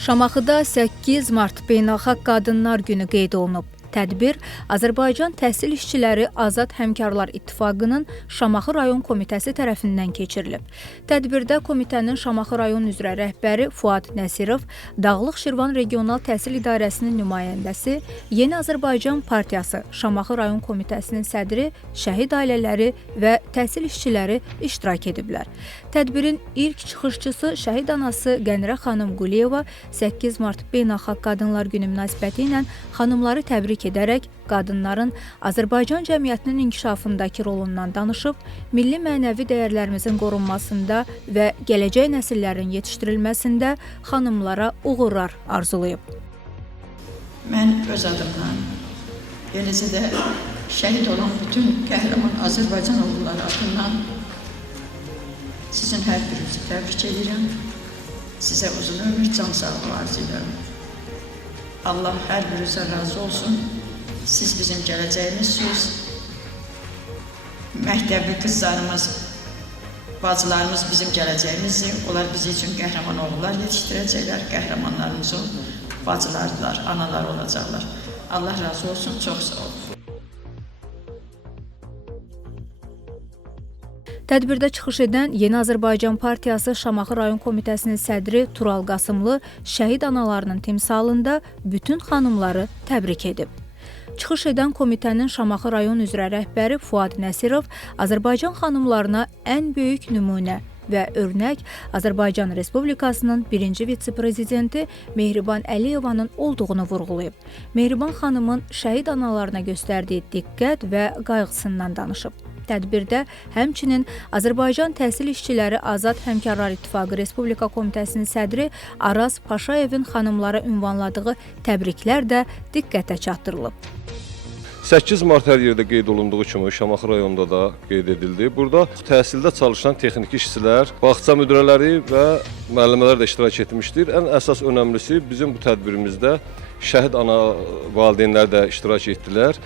Şamaxıda 8 mart Beynəlxalq Qadınlar Günü qeyd olunub. Tədbir Azərbaycan Təhsil İşçiləri Azad Həmkarlar İttifaqının Şamaxı rayon komitəsi tərəfindən keçirilib. Tədbirdə komitənin Şamaxı rayon üzrə rəhbəri Fuad Nəsirov, Dağlıq Şirvan Regional Təhsil İdarəsinin nümayəndəsi, Yeni Azərbaycan Partiyası Şamaxı rayon komitəsinin sədri, şəhid ailələri və təhsil işçiləri iştirak ediblər. Tədbirin ilk çıxışçısı şəhid anası Qənirə xanım Quliyeva 8 mart Beynəlxalq Qadınlar Günü münasibəti ilə xanımları təbrik edərək qadınların Azərbaycan cəmiyyətinin inkişafındakı rolundan danışıb, milli mənəvi dəyərlərimizin qorunmasında və gələcək nəsillərin yetişdirilməsində xanımlara uğurlar arzulayıb. Mən öz adımdan, eləcə də şəhid olan bütün qəhrəman Azərbaycan oğulları adından sizin hər birinizi təbrik edirəm. Sizə uzun ömür, can sağlığı arzu edirəm. Allah hər birinizə razı olsun. Siz bizim gələcəyimizsiniz. Məktəbli qızlarımız, bacılarımız bizim gələcəyimizdir. Onlar bizi üçün qəhrəman oğullar yetişdirəcəklər. Qəhrəmanlarımızın bacılardılar, analar olacaqlar. Allah razı olsun, çox sağ olun. Tədbirdə çıxış edən Yeni Azərbaycan Partiyası Şamaxı rayon komitəsinin sədri Tural Qasımlı şəhid analarının timsalında bütün xanımları təbrik edib. Çıxış edən komitənin Şamaxı rayon üzrə rəhbəri Fuad Nəsirov Azərbaycan xanımlarına ən böyük nümunə və örnək Azərbaycan Respublikasının birinci vitse-prezidenti Mehriban Əliyevanın olduğunu vurğulayıb. Mehriban xanımın şəhid analarına göstərdiyi diqqət və qayğısından danışıb. Tədbirdə həmçinin Azərbaycan Təhsil İşçiləri Azad Həmkarlar İttifaqı Respublika Komitəsinin sədri Araz Paşayevin xanımlara ünvanladığı təbriklər də diqqətə çatdırılıb. 8 mart hər yerdə qeyd olunduğu kimi Şamaxı rayonunda da qeyd edildi. Burada təhsildə çalışan texniki işçilər, bağça müdirələri və müəllimələr də iştirak etmişdir. Ən əsas önəmlisi bizim bu tədbirimizdə şəhid ana valideynlər də iştirak etdilər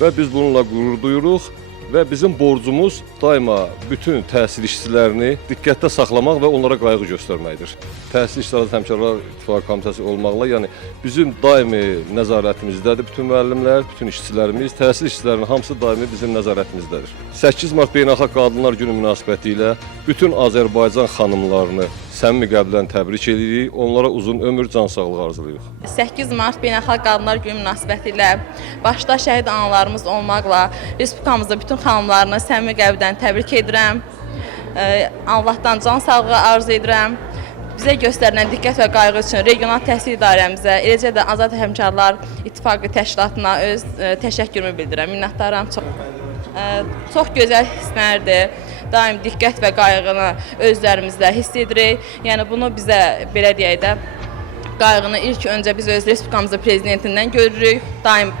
və biz bununla qürur duyuruq. Və bizim borcumuz daima bütün təhsil işçilərini diqqətdə saxlamaq və onlara qayğı göstərməkdir. Təhsil İşçiləri Həmkarlar İttifaqı Komitəsi olmaqla, yəni bizim daimi nəzarətimizdədir bütün müəllimlər, bütün işçilərimiz, təhsil işçilərinin hamısı daimi bizim nəzarətimizdədir. 8 mart Beynəlxalq Qadınlar Günü münasibəti ilə bütün Azərbaycan xanımlarını səmimi qəlbdən təbrik edirik, onlara uzun ömür, can sağlığı arzulayırıq. 8 mart Beynəlxalq Qadınlar Günü münasibəti ilə başda şəhid analarımız olmaqla Respublikamızda bütün xanımlarını səmimi qəlbdən təbrik edirəm. Allahdan can sağlığı arzu edirəm. Bizə göstərilən diqqət və qayğı üçün regional təhsil idarəmizə, eləcə də Azad Həmkarlar İttifaqı təşkilatına öz təşəkkürümü bildirirəm. Minnətdaram çox. Çox gözəl hisslərdir. Daim diqqət və qayğını özlərimizdə hiss edirik. Yəni bunu bizə belə deyək də qayğını ilk öncə biz öz Respublikamızda prezidentindən görürük. Daim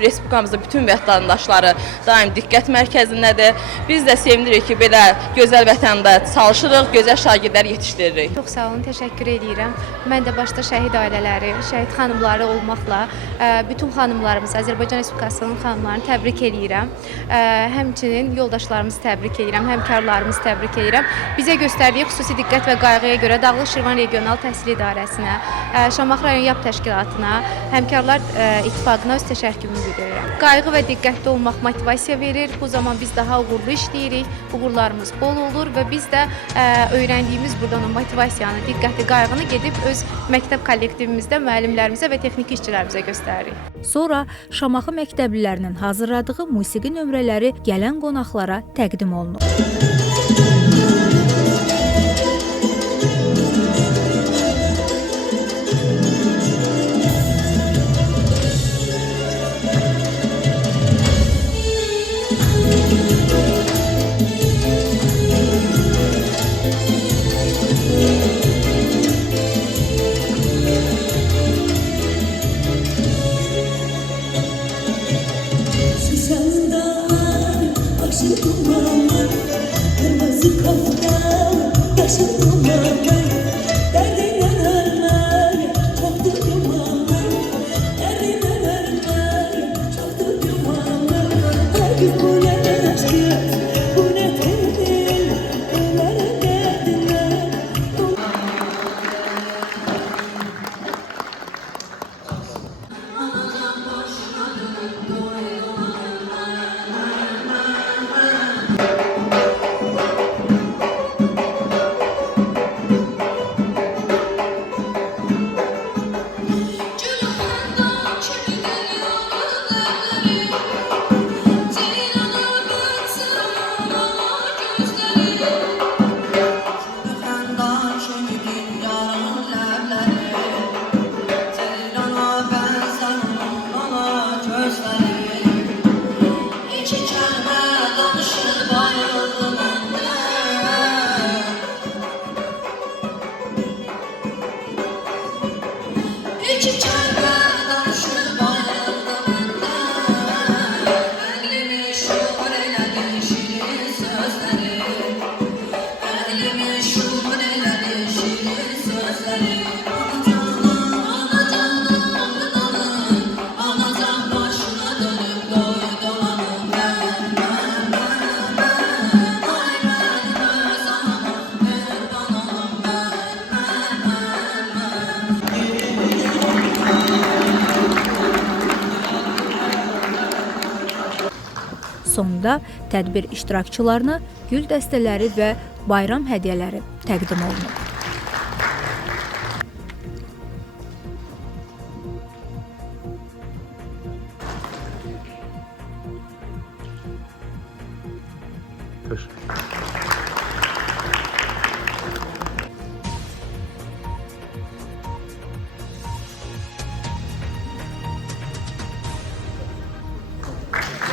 Respublikamızda bütün vətəndaşları daim diqqət mərkəzindədir. Biz də sevinirik ki, belə gözəl vətəndə çalışırıq, gözəl şagirdlər yetişdiririk. Çox sağ olun, təşəkkür edirəm. Mən də başda şəhid ailələri, şəhid xanımları olmaqla bütün xanımlarımız, Azərbaycan Respublikasının xanımlarını təbrik edirəm. Həmçinin yoldaşlarımızı təbrik edirəm, həmkarlarımızı təbrik edirəm. Bizə göstərdiyi xüsusi diqqət və qayğıya görə Dağlıq Şirvan Regional Təhsil İdarəsinə, Şamaxı rayon YAP təşkilatına, Həmkarlar İttifaqına öz təşəkkürümü bildirirəm. Qayğı və diqqətli olmaq motivasiya verir. Bu zaman biz daha uğurlu işləyirik, uğurlarımız bol olur və biz də öyrəndiyimiz buradan o motivasiyanı, diqqəti, qayğını gedib öz məktəb kollektivimizdə müəllimlərimizə və texniki işçilərimizə göstəririk. Sonra Şamaxı məktəblilərinin hazırladığı musiqi nömrələri gələn qonaqlara təqdim olunub. Kırmızı kaftan, yaşın dumanı. sonunda tədbir iştirakçılarına gül dəstələri və bayram hədiyyələri təqdim olunub. Teşekkür.